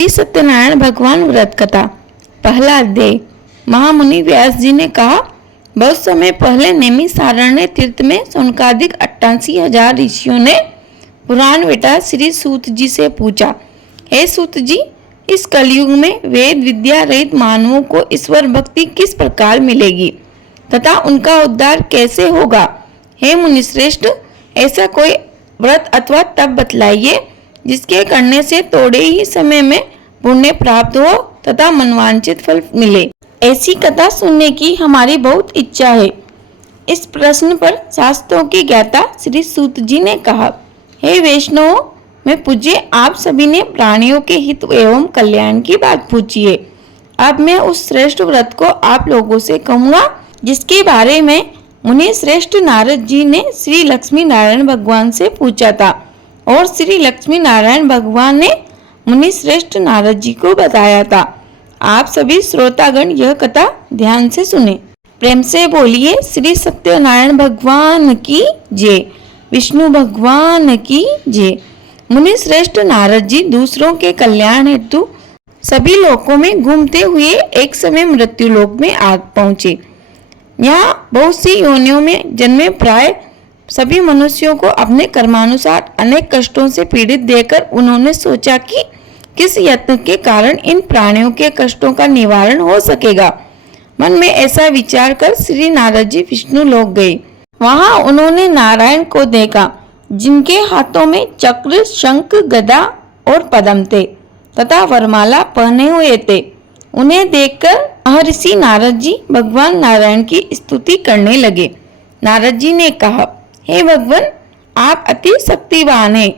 श्री सत्यनारायण भगवान व्रत कथा। पहला अध्याय। महामुनि व्यास जी ने कहा, बहुत समय पहले नैमिषारण्य तीर्थ में शौनकादिक 88,000 ऋषियों ने पुराण बेटा श्री सूत जी से पूछा, हे सूत जी, इस कलयुग में वेद विद्या रहित मानवों को ईश्वर भक्ति किस प्रकार मिलेगी तथा उनका उद्धार कैसे होगा। हे मुनिश्रेष्ठ, ऐसा कोई व्रत अथवा तप बतलाइए जिसके करने से थोड़े ही समय में पुण्य प्राप्त हो तथा मनवांछित फल मिले। ऐसी कथा सुनने की हमारी बहुत इच्छा है। इस प्रश्न पर शास्त्रों की ज्ञाता श्री सूत जी ने कहा, हे वैष्णवों, मैं पूज्य आप सभी ने प्राणियों के हित एवं कल्याण की बात पूछी है। अब मैं उस श्रेष्ठ व्रत को आप लोगों से कहूँगा जिसके बारे में मुनि श्रेष्ठ नारद जी ने श्री लक्ष्मी नारायण भगवान से पूछा था और श्री लक्ष्मी नारायण भगवान ने मुनि श्रेष्ठ नारद जी को बताया था। आप सभी श्रोतागण यह कथा ध्यान से सुने, प्रेम से बोलिए श्री सत्यनारायण भगवान की जय, विष्णु भगवान की जय। मुनि श्रेष्ठ नारद जी दूसरों के कल्याण हेतु सभी लोकों में घूमते हुए एक समय मृत्यु लोक में आ पहुंचे। यहाँ बहुत सी योनियों में जन्मे प्राय सभी मनुष्यों को अपने कर्मानुसार अनेक कष्टों से पीड़ित देखकर उन्होंने सोचा कि किस यत्न के कारण इन प्राणियों के कष्टों का निवारण हो सकेगा। मन में ऐसा विचार कर श्री नारद जी विष्णु लोक गए। वहां उन्होंने नारायण को देखा जिनके हाथों में चक्र, शंख, गदा और पद्म थे तथा वरमाला पहने हुए थे। उन्हें देखकर महर्षि नारद जी भगवान नारायण की स्तुति करने लगे। नारद जी ने कहा, हे भगवान, आप अति शक्तिवान हैं।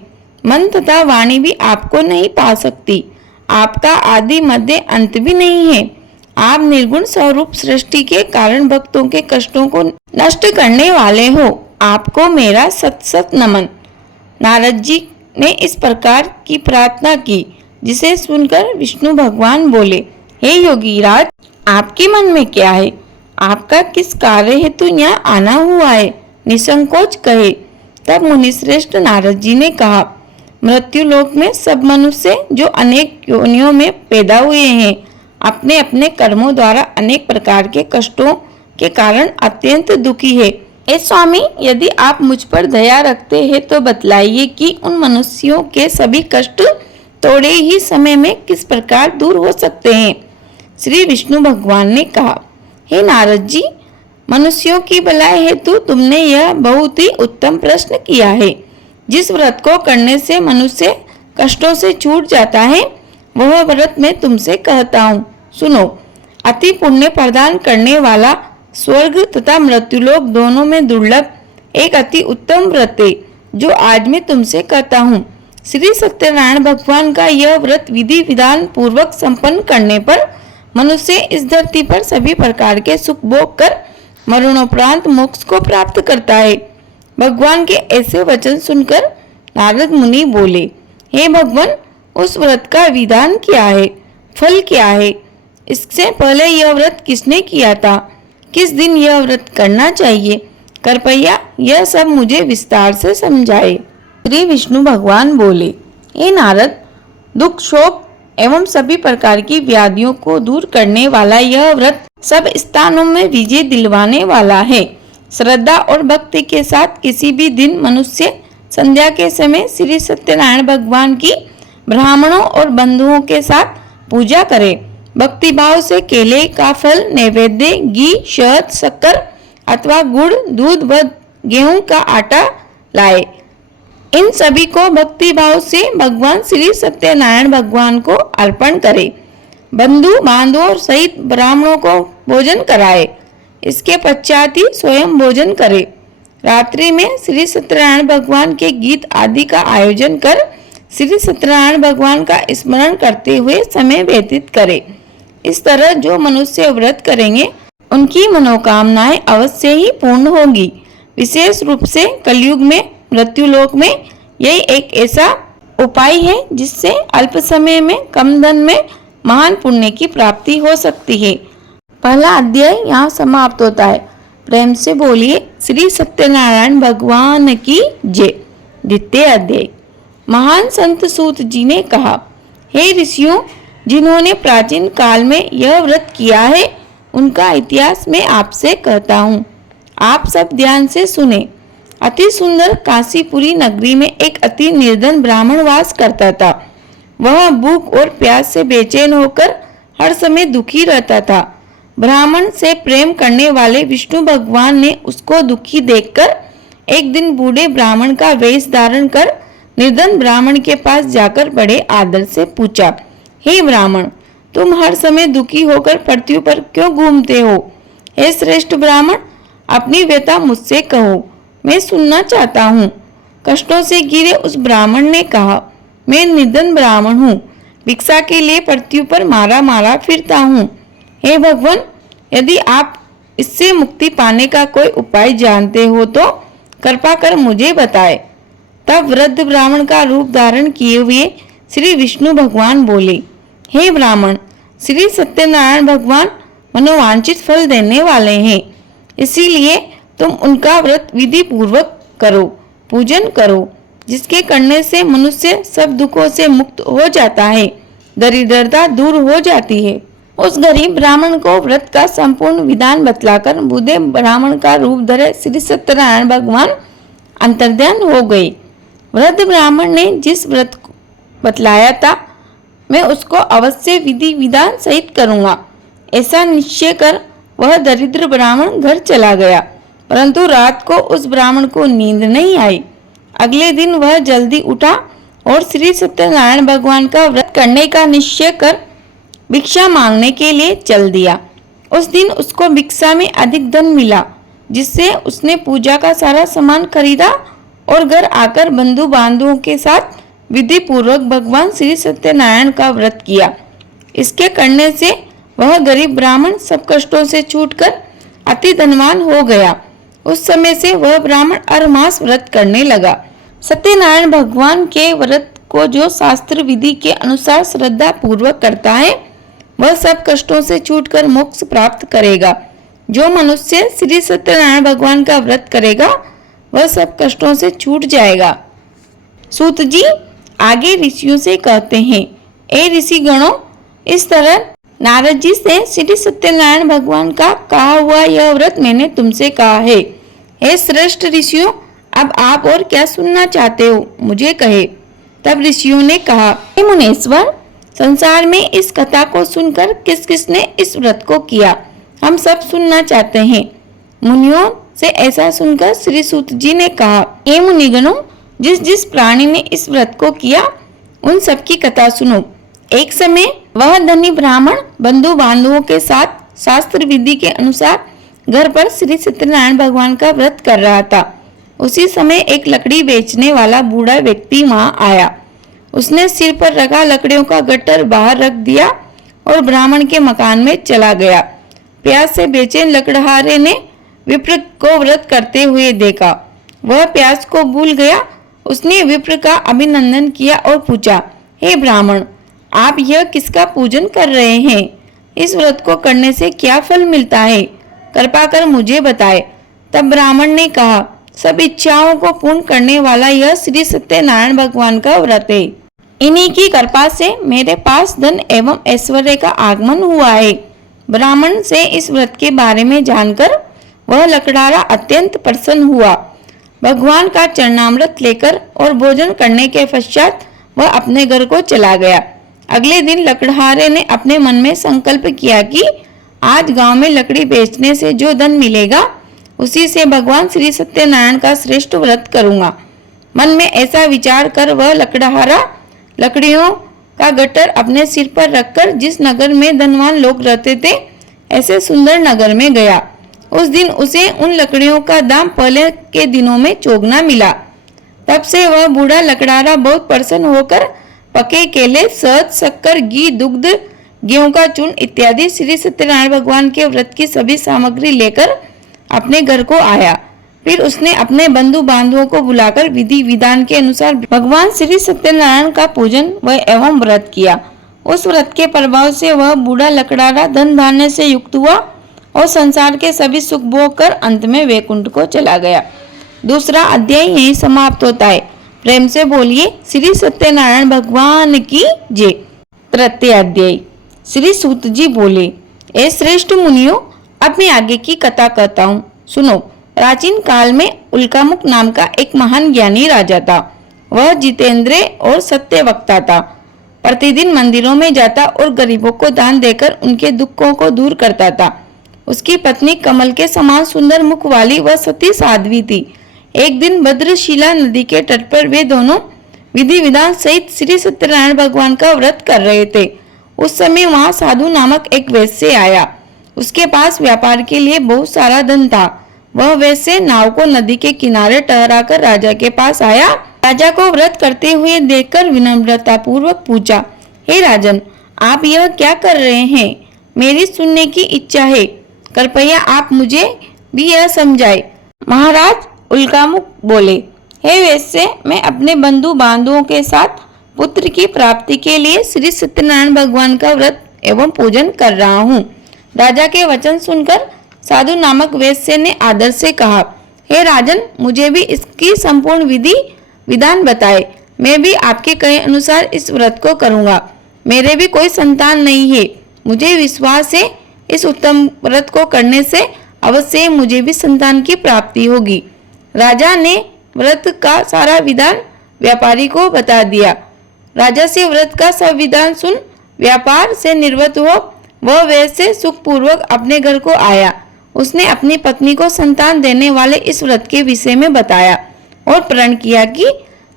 मन तथा वाणी भी आपको नहीं पा सकती। आपका आदि मध्य अंत भी नहीं है। आप निर्गुण स्वरूप सृष्टि के कारण भक्तों के कष्टों को नष्ट करने वाले हो। आपको मेरा सत सत नमन। नारद जी ने इस प्रकार की प्रार्थना की जिसे सुनकर विष्णु भगवान बोले, हे योगीराज, आपके मन में क्या है? आपका किस कार्य हेतु यहाँ आना हुआ है? निसंकोच कहे। तब मुनिश्रेष्ठ नारद जी ने कहा, मृत्यु लोक में सब मनुष्य जो अनेक योनियों में पैदा हुए हैं अपने अपने कर्मों द्वारा अनेक प्रकार के कष्टों के कारण अत्यंत दुखी है। ए स्वामी, यदि आप मुझ पर दया रखते हैं तो बतलाइए कि उन मनुष्यों के सभी कष्ट थोड़े ही समय में किस प्रकार दूर हो सकते हैं। श्री विष्णु भगवान ने कहा, हे नारद जी, मनुष्यों की भलाई हेतु तुमने यह बहुत ही उत्तम प्रश्न किया है। जिस व्रत को करने से मनुष्य कष्टों से छूट जाता है वह व्रत मैं तुमसे कहता हूँ, सुनो। अति पुण्य प्रदान करने वाला स्वर्ग तथा मृत्युलोक दोनों में दुर्लभ एक अति उत्तम व्रत है जो आज मैं तुमसे कहता हूँ। श्री सत्यनारायण भगवान का यह व्रत विधि विधान पूर्वक संपन्न करने पर मनुष्य इस धरती पर सभी प्रकार के सुख भोग कर मरणोपरांत मोक्ष को प्राप्त करता है। भगवान के ऐसे वचन सुनकर नारद मुनि बोले, हे भगवान, उस व्रत का विधान क्या है, फल क्या है? इससे पहले यह व्रत किसने किया था? किस दिन यह व्रत करना चाहिए? कृपया यह सब मुझे विस्तार से समझाए। श्री विष्णु भगवान बोले, हे नारद, दुख, शोक एवं सभी प्रकार की व्याधियों को दूर करने वाला यह व्रत सब स्थानों में विजय दिलवाने वाला है। श्रद्धा और भक्ति के साथ किसी भी दिन मनुष्य संध्या के समय श्री सत्यनारायण भगवान की ब्राह्मणों और बंधुओं के साथ पूजा करे। भक्ति भाव से केले का फल, नैवेद्य, घी, शहद, शक्कर अथवा गुड़, दूध व गेहूं का आटा लाए। इन सभी को भक्ति भाव से भगवान श्री सत्यनारायण भगवान को अर्पण करे। बंधु बांधवों सहित ब्राह्मणों को भोजन कराए। इसके पश्चात ही स्वयं भोजन करे। रात्रि में श्री सत्यनारायण भगवान के गीत आदि का आयोजन कर श्री सत्यनारायण भगवान का स्मरण करते हुए समय व्यतीत करे। इस तरह जो मनुष्य व्रत करेंगे उनकी मनोकामनाएं अवश्य ही पूर्ण होगी। विशेष रूप से कलयुग में मृत्यु लोक में यही एक ऐसा उपाय है जिससे अल्प समय में कम धन में महान पुण्य की प्राप्ति हो सकती है। पहला अध्याय यहाँ समाप्त होता है। प्रेम से बोलिए श्री सत्यनारायण भगवान की जय। द्वितीय अध्याय। महान संत सूत जी ने कहा, हे ऋषियों, जिन्होंने प्राचीन काल में यह व्रत किया है, उनका इतिहास मैं आपसे कहता हूँ। आप सब ध्यान से सुने। अति सुंदर काशीपुरी नगरी में एक अति निर्धन ब्राह्मण वास करता था। वह भूख और प्यास से बेचैन होकर हर समय दुखी रहता था। ब्राह्मण से प्रेम करने वाले विष्णु भगवान ने उसको दुखी देखकर एक दिन बूढ़े ब्राह्मण का वेश धारण कर निर्धन ब्राह्मण के पास जाकर बड़े आदर से पूछा, हे ब्राह्मण, तुम हर समय दुखी होकर पृथ्वी पर क्यों घूमते हो? हे श्रेष्ठ ब्राह्मण, अपनी व्यथा मुझसे कहो, मैं सुनना चाहता हूँ। कष्टों से घिरे उस ब्राह्मण ने कहा, मैं निर्धन ब्राह्मण हूँ, भिक्षा के लिए पृथ्वी पर मारा मारा फिरता हूँ। हे भगवान, यदि आप इससे मुक्ति पाने का कोई उपाय जानते हो तो कृपा कर मुझे बताए। तब वृद्ध ब्राह्मण का रूप धारण किए हुए श्री विष्णु भगवान बोले, हे ब्राह्मण, श्री सत्यनारायण भगवान मनोवांछित फल देने वाले हैं, इसीलिए तुम उनका व्रत विधि पूर्वक करो, पूजन करो, जिसके करने से मनुष्य सब दुखों से मुक्त हो जाता है, दरिद्रता दूर हो जाती है। उस गरीब ब्राह्मण को व्रत का संपूर्ण विधान बतलाकर बूढ़े ब्राह्मण का रूप धरे श्री सत्यनारायण भगवान अंतर्ध्यान हो गए। वृद्ध ब्राह्मण ने जिस व्रत को बतलाया था, मैं उसको अवश्य विधि विधान सहित करूंगा, ऐसा निश्चय कर वह दरिद्र ब्राह्मण घर चला गया। परंतु रात को उस ब्राह्मण को नींद नहीं आई। अगले दिन वह जल्दी उठा और श्री सत्यनारायण भगवान का व्रत करने का निश्चय कर भिक्षा मांगने के लिए चल दिया। उस दिन उसको भिक्षा में अधिक धन मिला, जिससे उसने पूजा का सारा सामान खरीदा और घर आकर बंधु बांधवों के साथ विधि पूर्वक भगवान श्री सत्यनारायण का व्रत किया। इसके करने से वह गरीब ब्राह्मण सब कष्टों से छूटकर अति धनवान हो गया। उस समय से वह ब्राह्मण हर मास व्रत करने लगा। सत्यनारायण भगवान के व्रत को जो शास्त्र विधि के अनुसार श्रद्धा पूर्वक करता है, वह सब कष्टों से छूटकर मोक्ष प्राप्त करेगा। जो मनुष्य श्री सत्यनारायण भगवान का व्रत करेगा, वह सब कष्टों से छूट जाएगा। सूत जी आगे ऋषियों से कहते हैं, ए ऋषि गणों, इस तरह नारद जी से श्री सत्यनारायण भगवान का कहा हुआ यह व्रत मैंने तुमसे कहा है। हे श्रेष्ठ ऋषियों, अब आप और क्या सुनना चाहते हो, मुझे कहे। तब ऋषियों ने कहा, हे मुनीश्वर, संसार में इस कथा को सुनकर किस किसने इस व्रत को किया, हम सब सुनना चाहते हैं। मुनियों से ऐसा सुनकर श्री सूत जी ने कहा, हे मुनिगणों, जिस जिस प्राणी ने इस व्रत को किया, उन सब की कथा सुनो। एक समय वह धनी ब्राह्मण बंधु बांधवों के साथ शास्त्र विधि के अनुसार घर पर श्री सत्यनारायण भगवान का व्रत कर रहा था। उसी समय एक लकड़ी बेचने वाला बूढ़ा व्यक्ति वहां आया। उसने सिर पर रखा लकड़ियों का गट्टर बाहर रख दिया और ब्राह्मण के मकान में चला गया। प्यास से बेचैन लकड़हारे ने विप्र को व्रत करते हुए देखा। वह प्यास को भूल गया। उसने विप्र का अभिनंदन किया और पूछा, हे ब्राह्मण, आप यह किसका पूजन कर रहे हैं? इस व्रत को करने से क्या फल मिलता है? कृपा कर मुझे बताए। तब ब्राह्मण ने कहा, सब इच्छाओं को पूर्ण करने वाला यह श्री सत्यनारायण भगवान का व्रत है। इन्हीं की कृपा से मेरे पास धन एवं ऐश्वर्य का आगमन हुआ है। ब्राह्मण से इस व्रत के बारे में जानकर वह लकड़हारा अत्यंत प्रसन्न हुआ। भगवान का चरणामृत लेकर और भोजन करने के पश्चात वह अपने घर को चला गया। अगले दिन लकड़हारे ने अपने मन में संकल्प किया कि आज गांव में लकड़ी बेचने से जो धन मिलेगा, उसी से भगवान श्री सत्यनारायण का श्रेष्ठ व्रत करूंगा। मन में ऐसा विचार कर वह लकड़हारा लकड़ियों का गट्टर अपने सिर पर रखकर जिस नगर में धनवान लोग रहते थे, ऐसे सुंदर नगर में गया। उस दिन उसे उन लकड़ियों का दाम पहले के दिनों में चौगुना मिला। तब से वह बूढ़ा लकड़हारा बहुत प्रसन्न होकर पके केले, शहद, शक्कर, घी, दुग्ध, गेहूं का चूर्ण इत्यादि श्री सत्यनारायण भगवान के व्रत की सभी सामग्री लेकर अपने घर को आया। फिर उसने अपने बंधु बांधवों को बुलाकर विधि विधान के अनुसार भगवान श्री सत्यनारायण का पूजन व एवं व्रत किया। उस व्रत के प्रभाव से वह बूढ़ा लकड़हारा धन धान्य से युक्त हुआ और संसार के सभी सुख भोग कर अंत में वैकुंठ को चला गया। दूसरा अध्याय यही समाप्त होता है। प्रेम से बोलिए श्री सत्यनारायण भगवान की जय। तृतीय अध्याय। श्री सूत जी बोले, ए श्रेष्ठ मुनियों, अब मैं आगे की कथा कहता हूँ, सुनो। प्राचीन काल में उल्कामुख नाम का एक महान ज्ञानी राजा था। वह जितेंद्र और सत्य वक्ता था। प्रतिदिन मंदिरों में जाता और गरीबों को दान देकर उनके दुखों को दूर करता था। उसकी पत्नी कमल के समान सुंदर मुख वाली वह सती साध्वी थी। एक दिन भद्रशिला नदी के तट पर वे दोनों विधि विधान सहित श्री सत्यनारायण भगवान का व्रत कर रहे थे। उस समय वहां साधु नामक एक वैश्य आया। उसके पास व्यापार के लिए बहुत सारा धन था। वह वैश्य नाव को नदी के किनारे ठहराकर राजा के पास आया। राजा को व्रत करते हुए देखकर विनम्रता पूर्वक पूछा, हे राजन, आप यह क्या कर रहे हैं? मेरी सुनने की इच्छा है, कृपया आप मुझे भी यह समझाए। महाराज उल्कामुख बोले, हे वैश्य, मैं अपने बंधु बांधवों के साथ पुत्र की प्राप्ति के लिए श्री सत्यनारायण भगवान का व्रत एवं पूजन कर रहा हूँ। राजा के वचन सुनकर साधु नामक वैश्य ने आदर से कहा, हे राजन, मुझे भी इसकी संपूर्ण विधि विधान बताए। मैं भी आपके कहे अनुसार इस व्रत को करूँगा। मेरे भी कोई संतान नहीं है। मुझे विश्वास है इस उत्तम व्रत को करने से अवश्य मुझे भी संतान की प्राप्ति होगी। राजा ने व्रत का सारा विधान व्यापारी को बता दिया। राजा से व्रत का सब विधान सुन व्यापार से निवृत्त हो वह वैसे सुखपूर्वक अपने घर को आया। उसने अपनी पत्नी को संतान देने वाले इस व्रत के विषय में बताया और प्रण किया कि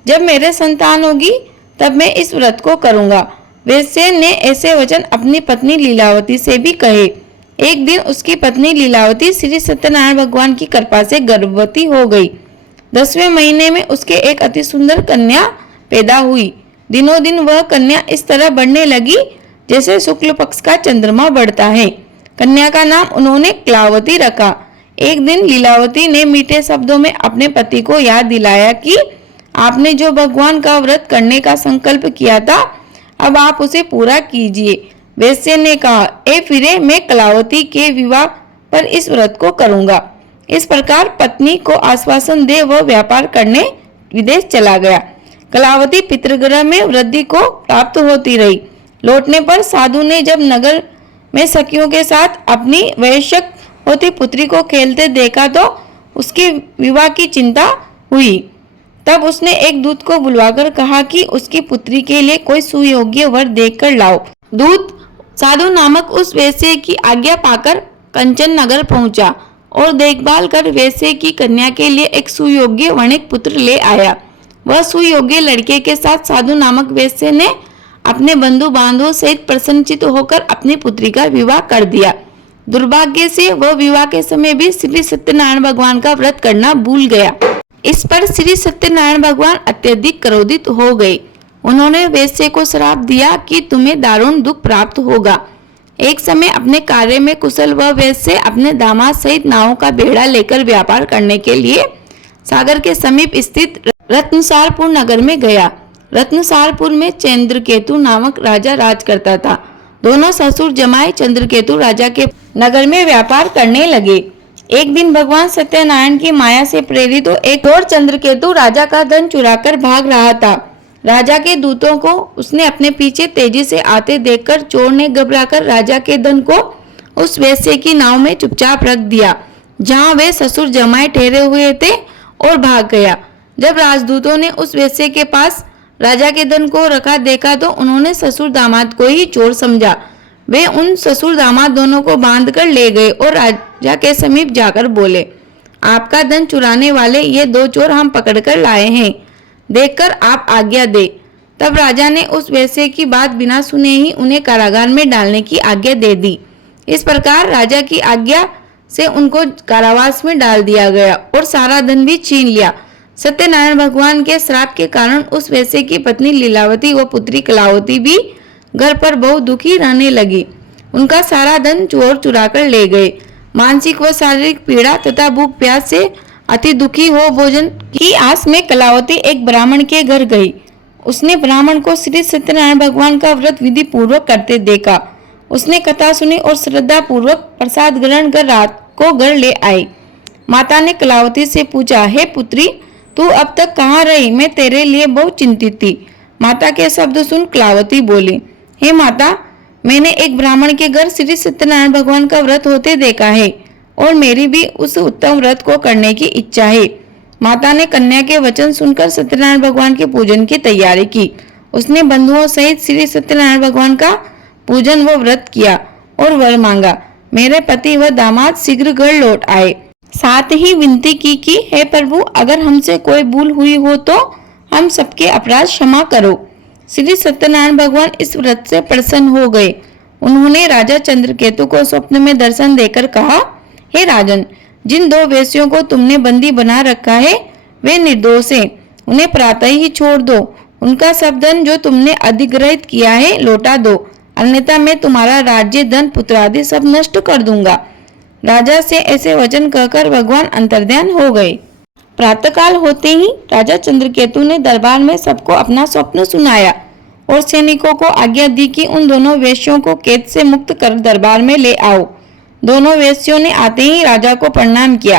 जब मेरे संतान होगी तब मैं इस व्रत को करूंगा। वैश्य ने ऐसे वचन अपनी पत्नी लीलावती से भी कहे। एक दिन उसकी पत्नी लीलावती श्री सत्यनारायण भगवान की कृपा से गर्भवती हो गई। 10वें महीने में उसके एक अति सुंदर कन्या पैदा हुई। दिनों दिन वह कन्या इस तरह बढ़ने लगी जैसे शुक्ल पक्ष का चंद्रमा बढ़ता है। कन्या का नाम उन्होंने कलावती रखा। एक दिन लीलावती ने मीठे शब्दों में अपने पति को याद दिलाया कि आपने जो भगवान का व्रत करने का संकल्प किया था, अब आप उसे पूरा कीजिए। वैश्य ने कहा, ए फिरे, मैं कलावती के विवाह पर इस व्रत को करूंगा। इस प्रकार पत्नी को आश्वासन दे वह व्यापार करने विदेश चला गया। कलावती पितृगृह में वृद्धि को प्राप्त होती रही। लौटने पर साधु ने जब नगर में सखियों के साथ अपनी वयस्क होती पुत्री को खेलते देखा तो उसके विवाह की चिंता हुई। तब उसने एक दूत को बुलवाकर कहा कि उसकी पुत्री के लिए कोई सुयोग्य वर देखकर लाओ। दूत साधु नामक उस वैश्य की आज्ञा पाकर कंचन नगर पहुंचा और देखभाल कर वैश्य की कन्या के लिए एक सुयोग्य वणिक पुत्र ले आया। वह सुयोग्य लड़के के साथ साधु नामक वैश्य ने अपने बंधु बांधवों सहित प्रसन्नचित होकर अपनी पुत्री का विवाह कर दिया। दुर्भाग्य से वह विवाह के समय भी श्री सत्यनारायण भगवान का व्रत करना भूल गया। इस पर श्री सत्यनारायण भगवान अत्यधिक क्रोधित हो गए। उन्होंने वैश्य को श्राप दिया कि तुम्हें दारुण दुख प्राप्त होगा। एक समय अपने कार्य में कुशल वह वैश्य अपने दामाद सहित नावों का बेड़ा लेकर व्यापार करने के लिए सागर के समीप स्थित रत्नसारपुर नगर में गया। रत्नसारपुर में चंद्रकेतु नामक राजा राज करता था। दोनों ससुर जमाए चंद्रकेतु राजा के नगर में व्यापार करने लगे। एक दिन भगवान सत्यनारायण की माया से प्रेरित हो एक और चंद्रकेतु राजा का धन चुराकर भाग रहा था। राजा के दूतों को उसने अपने पीछे तेजी से आते देखकर चोर ने घबराकर राजा के धन को उस वैश्य की नाव में चुपचाप रख दिया जहां वे ससुर जमाए ठहरे हुए थे और भाग गया। जब राजदूतों ने उस वैश्य के पास राजा के धन को रखा देखा तो उन्होंने ससुर दामाद को ही चोर समझा। वे उन ससुर दामाद दोनों को बांध कर ले गए और राजा के समीप जाकर बोले, आपका धन चुराने वाले ये दो चोर हम पकड़कर लाए हैं, देखकर आप आज्ञा दे। तब राजा ने उस वैश्य की बात बिना सुने ही उन्हें कारागार में डालने की आज्ञा दे दी। इस प्रकार राजा की आज्ञा से उनको कारावास में डाल दिया गया और सारा धन भी छीन लिया। सत्यनारायण भगवान के श्राप के कारण उस वैश्य की पत्नी लीलावती व पुत्री कलावती भी घर पर बहुत दुखी रहने लगी। उनका सारा धन चोर चुराकर ले गए। मानसिक व शारीरिक पीड़ा तथा भूख प्यास से अति दुखी हो भोजन की आस में कलावती एक ब्राह्मण के घर गई। उसने ब्राह्मण को श्री सत्यनारायण भगवान का व्रत विधि पूर्वक करते देखा। उसने कथा सुनी और श्रद्धा पूर्वक प्रसाद ग्रहण कर रात को घर ले आई। माता ने कलावती से पूछा, हे पुत्री, तू अब तक कहाँ रही? मैं तेरे लिए बहुत चिंतित थी। माता के शब्द सुन कलावती बोली, हे माता, मैंने एक ब्राह्मण के घर श्री सत्यनारायण भगवान का व्रत होते देखा है और मेरी भी उस उत्तम व्रत को करने की इच्छा है। माता ने कन्या के वचन सुनकर सत्यनारायण भगवान के पूजन की तैयारी की। उसने बंधुओं सहित श्री सत्यनारायण भगवान का पूजन व व्रत किया और वर मांगा। मेरे पति व दामाद शीघ्र घर लौट आए। साथ ही विनती की कि हे प्रभु, अगर हमसे कोई भूल हुई हो तो हम सबके अपराध क्षमा करो। श्री सत्यनारायण भगवान इस व्रत से प्रसन्न हो गए। उन्होंने राजा चंद्रकेतु को स्वप्न में दर्शन देकर कहा, हे राजन, जिन 2 वेश्यों को तुमने बंदी बना रखा है वे निर्दोष हैं। उन्हें प्रातः ही छोड़ दो। उनका सब धन जो तुमने अधिग्रहित किया है लौटा दो, अन्यथा मैं तुम्हारा राज्य, धन, पुत्र आदि सब नष्ट कर दूंगा। राजा से ऐसे वचन कहकर भगवान अंतर्ध्यान हो गए। प्रातःकाल होते ही राजा चंद्रकेतु ने दरबार में सबको अपना स्वप्न सुनाया और सैनिकों को आज्ञा दी कि उन दोनों वेश्यों को कैद से मुक्त कर दरबार में ले आओ। दोनों वेश्यों ने आते ही राजा को प्रणाम किया।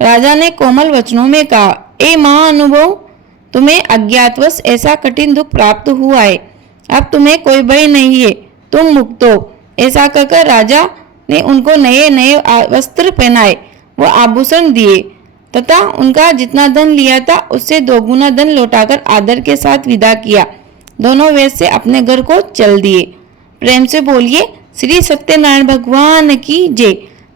राजा ने कोमल वचनों में कहा, ए महाअनुभव, तुम्हें अज्ञातवश ऐसा कठिन दुख प्राप्त हुआ है। अब तुम्हें कोई भय नहीं है, तुम मुक्त हो। ऐसा कहकर राजा ने उनको नए नए वस्त्र पहनाए व आभूषण दिए तथा उनका जितना धन लिया था उससे 2 गुना धन लौटाकर आदर के साथ विदा किया। दोनों वेश्य अपने घर को चल दिए। प्रेम से बोलिए श्री सत्यनारायण भगवान की जय।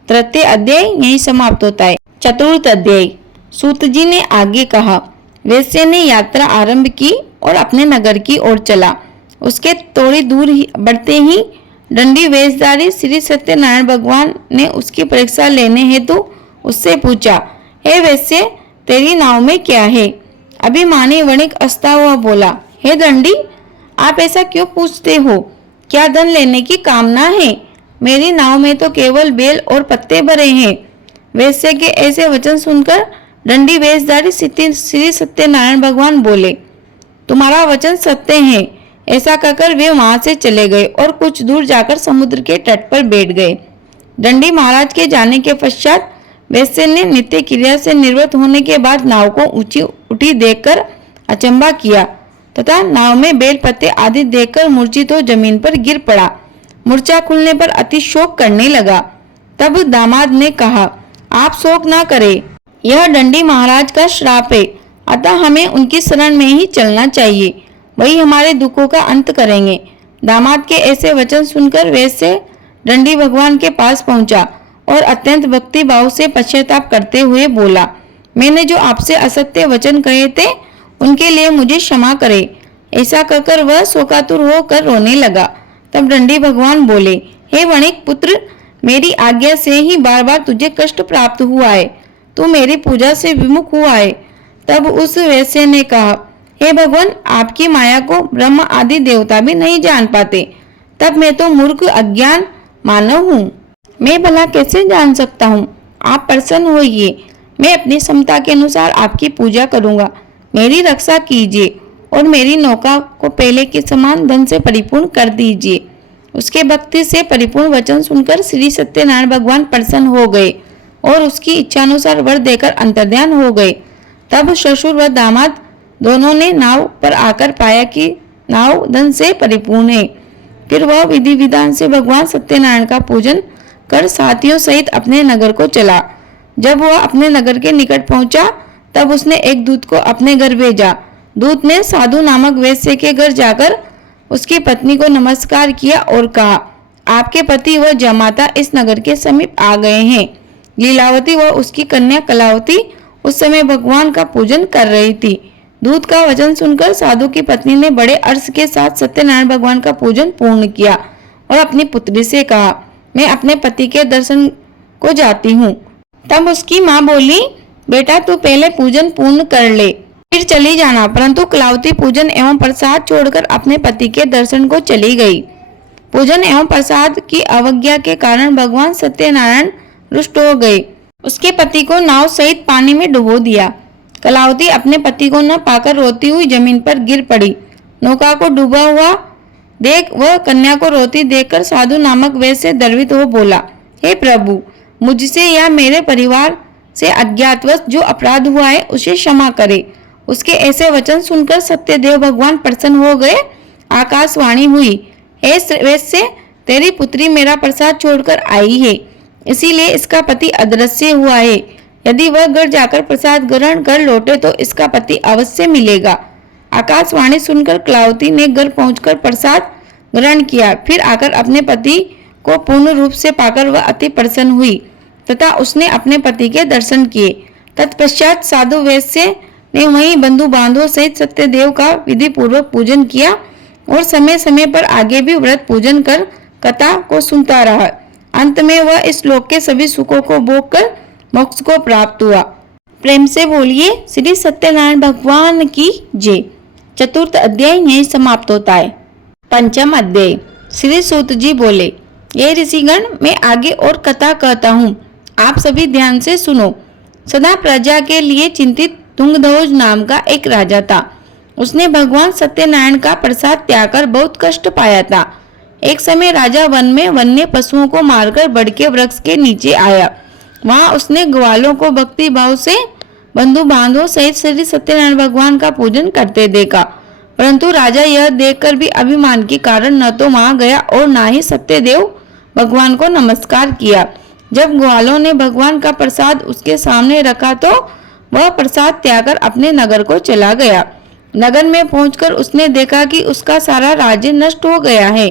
3 अध्याय यही समाप्त होता है। 4 अध्याय। सूत जी ने आगे कहा, वेश्य ने यात्रा आरंभ की और अपने नगर की ओर चला। उसके थोड़ी दूर बढ़ते ही दंडी वेशधारी श्री सत्यनारायण भगवान ने उसकी परीक्षा लेने हेतु उससे पूछा, हे वेश्य, तेरी नाव में क्या है? अभिमानी वणिक हंसता हुआ बोला, हे दंडी, आप ऐसा क्यों पूछते हो? क्या धन लेने की कामना है? मेरी नाव में तो केवल बेल और पत्ते भरे हैं। वेश्य के ऐसे वचन सुनकर दंडी वेशधारी श्री सत्यनारायण भगवान बोले, तुम्हारा वचन सत्य है। ऐसा कहकर वे वहां से चले गए और कुछ दूर जाकर समुद्र के तट पर बैठ गए। दंडी महाराज के जाने के पश्चात वेश्य ने नित्य क्रिया से निवृत्त होने के बाद नाव को ऊंची उठी देखकर अचंभा किया तथा नाव में बेल पत्ते आदि देखकर मूर्छित हो जमीन पर गिर पड़ा। मूर्छा खुलने पर अति शोक करने लगा। तब दामाद ने कहा, आप शोक ना करें, यह दंडी महाराज का श्राप है, अतः हमें उनकी शरण में ही चलना चाहिए, वही हमारे दुखों का अंत करेंगे। दामाद के ऐसे वचन सुनकर वेश्य दंडी भगवान के पास पहुंचा और अत्यंत भक्ति भाव से पश्चाताप करते हुए बोला, मैंने जो आपसे असत्य वचन कहे थे उनके लिए मुझे क्षमा करे। ऐसा कहकर वह शोकातुर होकर रोने लगा। तब दंडी भगवान बोले, हे वणिक पुत्र, मेरी आज्ञा से ही बार बार तुझे कष्ट प्राप्त हुआ है, तू मेरी पूजा से विमुख हुआ है। तब उस वेश्य ने कहा, हे भगवान, आपकी माया को ब्रह्म आदि देवता भी नहीं जान पाते, तब मैं तो मूर्ख अज्ञान मानव हूँ, मैं भला कैसे जान सकता हूँ? आप प्रसन्न होइए, मैं अपनी क्षमता के अनुसार आपकी पूजा करूँगा। मेरी रक्षा कीजिए और मेरी नौका को पहले के समान धन से परिपूर्ण कर दीजिए। उसके भक्ति से परिपूर्ण वचन सुनकर श्री सत्यनारायण भगवान प्रसन्न हो गए और उसकी इच्छानुसार वर देकर अंतर्ध्यान हो गए। तब ससुर व दामाद दोनों ने नाव पर आकर पाया कि नाव धन से परिपूर्ण है। फिर वह विधि विधान से भगवान सत्यनारायण का पूजन कर साथियों सहित अपने नगर को चला। जब वह अपने नगर के निकट पहुंचा तब उसने एक दूत को अपने घर भेजा। दूत ने साधु नामक वेश्य के घर जाकर उसकी पत्नी को नमस्कार किया और कहा, आपके पति व जमाता इस नगर के समीप आ गए हैं। लीलावती व उसकी कन्या कलावती उस समय भगवान का पूजन कर रही थी। दूत का वचन सुनकर साधु की पत्नी ने बड़े हर्ष के साथ सत्यनारायण भगवान का पूजन पूर्ण किया और अपनी पुत्री से कहा, मैं अपने पति के दर्शन को जाती हूँ। तब उसकी माँ बोली, बेटा तू पहले पूजन पूर्ण कर ले, फिर चली जाना। परंतु कलावती पूजन एवं प्रसाद छोड़कर अपने पति के दर्शन को चली गई। पूजन एवं प्रसाद की अवज्ञा के कारण भगवान सत्यनारायण रुष्ट हो गए। उसके पति को नाव सहित पानी में डुबो दिया। कलावती अपने पति को न पाकर रोती हुई जमीन पर गिर पड़ी। नौका को डूबा हुआ देख वह कन्या को रोती देखकर साधु नामक वेश्य द्रवित हो बोला, हे प्रभु, मुझसे या मेरे परिवार से अज्ञातवश जो अपराध हुआ है उसे क्षमा करे। उसके ऐसे वचन सुनकर सत्यदेव भगवान प्रसन्न हो गए। आकाशवाणी हुई, ऐ वैसे तेरी पुत्री मेरा प्रसाद छोड़कर आई है, इसीलिए इसका पति अदृश्य हुआ है। यदि वह घर जाकर प्रसाद ग्रहण कर लौटे तो इसका पति अवश्य मिलेगा। आकाशवाणी सुनकर कलावती ने घर पहुंचकर प्रसाद ग्रहण किया, फिर आकर अपने पति को पूर्ण रूप से पाकर वह अति प्रसन्न हुई तथा उसने अपने पति के दर्शन किए। तत्पश्चात साधु वैश्य ने वहीं बंधु बांधवों सहित सत्यदेव का विधि पूर्वक पूजन किया और समय समय पर आगे भी व्रत पूजन कर कथा को सुनता रहा। अंत में वह इस लोक के सभी सुखों को भोग कर मोक्ष को प्राप्त हुआ। प्रेम से बोलिए श्री सत्यनारायण भगवान की जय। चतुर्थ अध्याय यहीं समाप्त होता है। पंचम अध्याय। श्री सूत जी बोले, ये ऋषिगण मैं आगे और कथा कहता हूँ, आप सभी ध्यान से सुनो। सदा प्रजा के लिए चिंतित तुंगध्वज नाम का एक राजा था। उसने भगवान सत्यनारायण का प्रसाद त्याग कर बहुत कष्ट पाया था। एक समय राजा वन में वन्य पशुओं को मारकर बड़ के वृक्ष के नीचे आया। वहां उसने ग्वालों को भक्ति भाव से बंधु बांधवों सहित श्री सत्यनारायण भगवान का पूजन करते देखा, परंतु राजा यह देखकर भी अभिमान के कारण न तो वहां गया और न ही सत्यदेव भगवान को नमस्कार किया। जब ग्वालों ने भगवान का प्रसाद उसके सामने रखा तो वह प्रसाद त्याग कर अपने नगर को चला गया। नगर में पहुंचकर उसने देखा कि उसका सारा राज्य नष्ट हो गया है।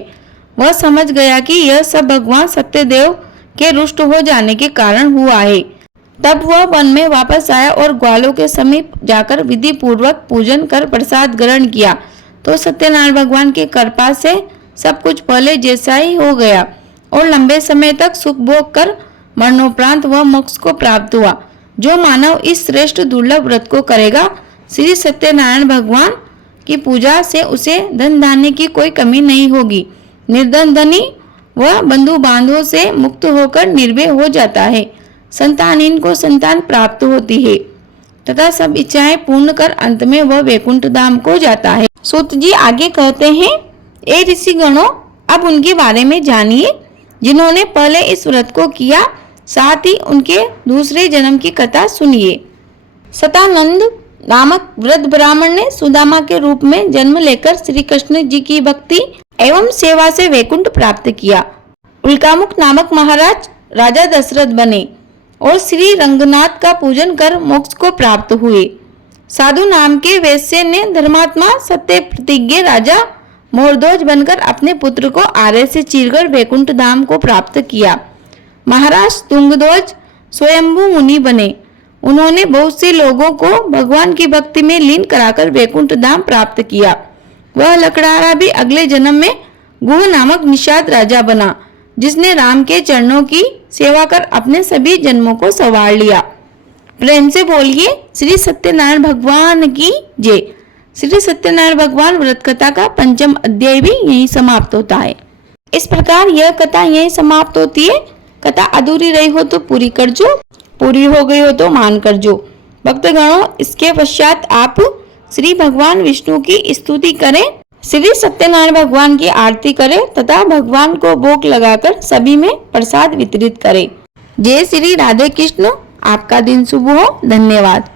वह समझ गया कि यह सब भगवान सत्यदेव के रुष्ट हो जाने के कारण हुआ है। तब वह वन में वापस आया और ग्वालों के समीप जाकर विधि पूर्वक पूजन कर प्रसाद ग्रहण किया तो सत्यनारायण भगवान की कृपा से सब कुछ पहले जैसा ही हो गया और लंबे समय तक सुख भोग कर मरणोपरांत वह मोक्ष को प्राप्त हुआ। जो मानव इस श्रेष्ठ दुर्लभ व्रत को करेगा, श्री सत्यनारायण भगवान की पूजा से उसे धन धान्य की कोई कमी नहीं होगी। निर्धन धनी वह बंधु बांधवों से मुक्त होकर निर्भय हो जाता है। संतानहीन को संतान प्राप्त होती है तथा सब इच्छाएं पूर्ण कर अंत में वह वैकुंठ धाम को जाता है। सूत जी आगे कहते हैं, ए ऋषिगणों, अब उनके बारे में जानिए जिन्होंने पहले इस व्रत को किया, साथ ही उनके दूसरे जन्म की कथा सुनिए। सतानंद नामक वृद्ध ब्राह्मण ने सुदामा के रूप में जन्म लेकर श्री कृष्ण जी की भक्ति एवं सेवा से वैकुंठ प्राप्त किया। उल्कामुख नामक महाराज राजा दशरथ बने और श्री रंगनाथ का पूजन कर मोक्ष को प्राप्त हुए। साधु नाम के वैश्य ने धर्मात्मा सत्य प्रतिज्ञ राजा मोरध्वज बनकर अपने पुत्र को आरे से चीरकर वैकुंठ धाम को प्राप्त किया। महाराज तुंगध्वज स्वयंभू मुनि बने। उन्होंने बहुत से लोगों को भगवान की भक्ति में लीन कराकर वैकुंठ धाम प्राप्त किया। वह लकड़हारा भी अगले जन्म में गुह नामक निषाद राजा बना, जिसने राम के चरणों की सेवा कर अपने सभी जन्मों को संवार लिया। प्रेम से बोलिए श्री सत्यनारायण भगवान की जय। श्री सत्यनारायण भगवान व्रत कथा का पंचम अध्याय भी यहीं समाप्त होता है। इस प्रकार यह कथा यहीं समाप्त होती है। कथा अधूरी रही हो तो पूरी कर जो, पूरी हो गई हो तो मान कर जो। भक्तगणों, इसके पश्चात आप श्री भगवान विष्णु की स्तुति करें, श्री सत्यनारायण भगवान की आरती करें तथा भगवान को भोग लगाकर सभी में प्रसाद वितरित करें। जय श्री राधे कृष्ण। आपका दिन शुभ हो। धन्यवाद।